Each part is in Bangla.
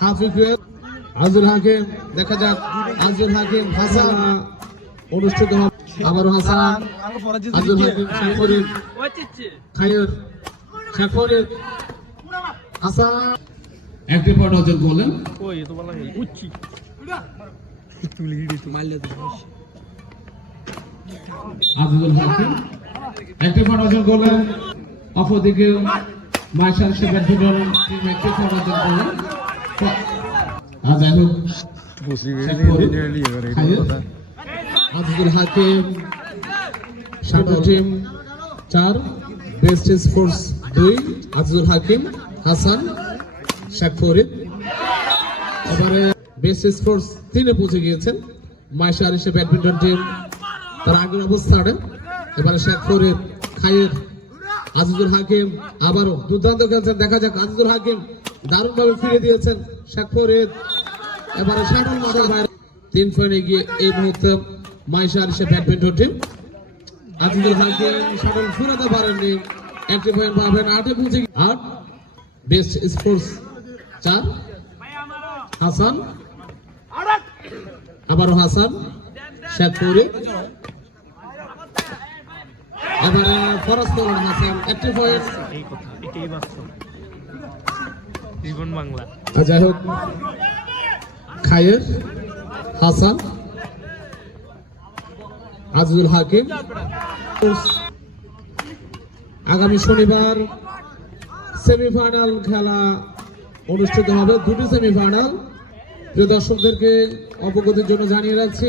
হাফ ইকুয়াল আজুল হাকিম, দেখা যাক আজুল হাকিম হাসান অনুষ্ঠিত হবে আবারও হাসান আজুল হাকিম শেখরিন খায়র শেখরিন হাসান একটি পয়েন্ট অর্জন করলেন। আজুল হাকিম একটি পয়েন্ট অর্জন করলেন। অপরদিকে মাইশার সে ব্যাডমিন্টন টিম একটি পয়েন্ট অর্জন করলেন। যাই হোক আজুল হাকিম শাডো টিম 4 বেস্ট স্পোর্টস 2 আজুল হাকিম হাসান শেখ ফরিদ। এবারে বেস্ট স্পোর্টস 3 পৌঁছে গিয়েছেন মাইশা আরিশা ব্যাডমিন্টন টিম তার আগের অবস্থানে। এবারে শেখ ফরিদ খায়ের আজিজুল হাকিম আবারও দুর্দান্ত খেলছেন, দেখা যাক আজিজুল হাকিম দারুণভাবে ফিরে দিয়েছেন শেখ ফরিদ। এবারে শাটল মাঠের বাইরে 3 পয়েন্ট এগিয়ে এই মুহূর্তে মাইশা আরিশা ব্যাডমিন্টন টিম। আজিজুল হাকিম শাটল ফুরাতে পারেননি, একটি পয়েন্ট পাবেন। 8 পৌঁছে 8 বেস্ট স্পোর্টস 4 হাসান আবারও হাসান শেখ ফরিদ। এবারে ফরাজ তরুণ হাসান একটি পয়েন্ট। যাই হোক খায়ের হাসান আজিজুল হাকিম। আগামী শনিবার সেমিফাইনাল খেলা অনুষ্ঠিত হবে, 2টি সেমিফাইনাল। প্রিয় দর্শকদেরকে অবগতির জন্য জানিয়ে রাখছি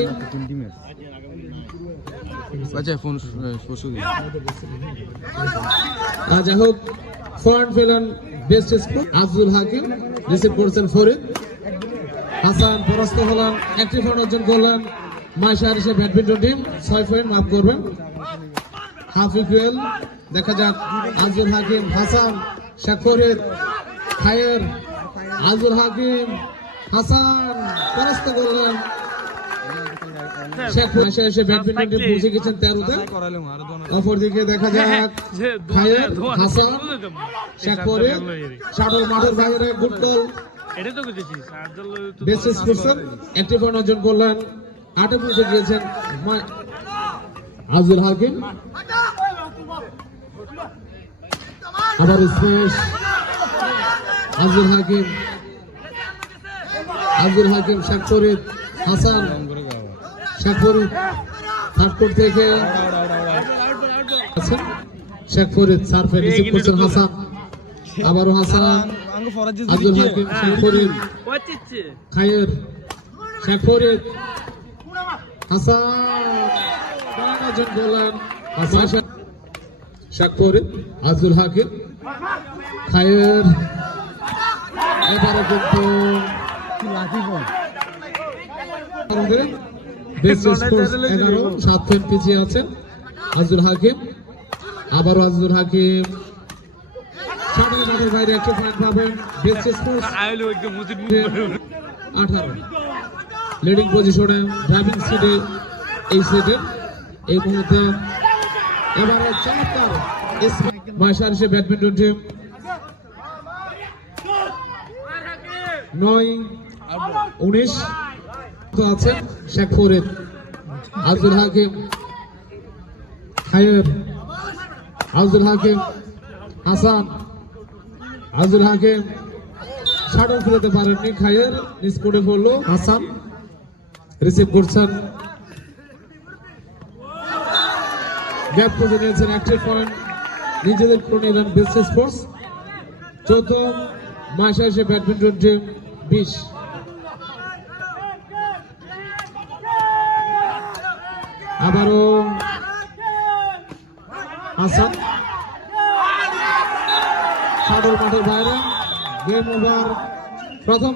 যাই হোক পয়েন্ট পেলেন বেস্ট স্পোর্ট আজিজুল হাকিম, রিসিভ করছেন ফরিদ। হাসান পরাস্ত হলেন, একটি পয়েন্ট অর্জন করলেন Maisha Arisha badminton team. 6 point মাফ করবেন। হাফ ইকুয়াল, দেখা যাক আজিজুল হাকিম হাসান শেখ ফরিদ খায়ের আজিজুল হাকিম হাসান পরাস্ত করলেন শেখ মাইশা আরিশা ব্যাডমিন্টন টিম পৌঁছে গেছেন 13তে। অপরদিকে দেখা যাক খায়ের হাসান শেখ ফরিদ শাটল মাঠের বাইরে গুড গোল। বেস্ট স্পোর্টস একটি পয়েন্ট অর্জন করলেন। 8 পৌঁছে গিয়েছেন আজিজুল হাকিম। আবার স্ম্যাশ আজিজুল হাকিম শেখ ফরিদ হাসান শেখ ফরিদ থার্ড কোর্ট থেকে শেখ ফরিদ সার্ভে রিসিভ করছেন হাসান আবারও হাসান আজিজুল হাকিম শেখ ফরিদ খায়ের শেখ ফরিদ হাসান অর্জন করলেন শেখ ফরিদ আজিজুল হাকিম খায়ের। এবারে কিন্তু বেস্ট স্পোর্টস 11 7 পয়েন্ট পিছিয়ে আছেন আজিজুল হাকিম। আবারও আজিজুল হাকিম শাটল মাঠের বাইরে একটি পয়েন্ট পাবেন। বেস্ট স্পোর্টস 18 লিডিং পজিশনে ড্রাইভিং সিটে এই সেটে এই মুহূর্তে। এবারে চমৎকার মাইশা আরিশা ব্যাডমিন্টন টিম 9-19 আছেন শেখ ফরিদ আজিজুল হাকিম খায়ের আজিজুল হাকিম হাসান আজিজুল হাকিম শাটল ফেলতে পারেননি, খায়ের নিচ কোর্টে পড়লো। হাসান রিসিভ করছেন, গ্যাপ করে নিয়েছেন, একটি পয়েন্ট নিজেদের করে নিলেন বেস্ট স্পোর্টস। 4ম মাইশা আরিশা ব্যাডমিন্টন টিম 20। আবারও হাসান শাটল মাঠের বাইরে, গেম ওভার। প্রথম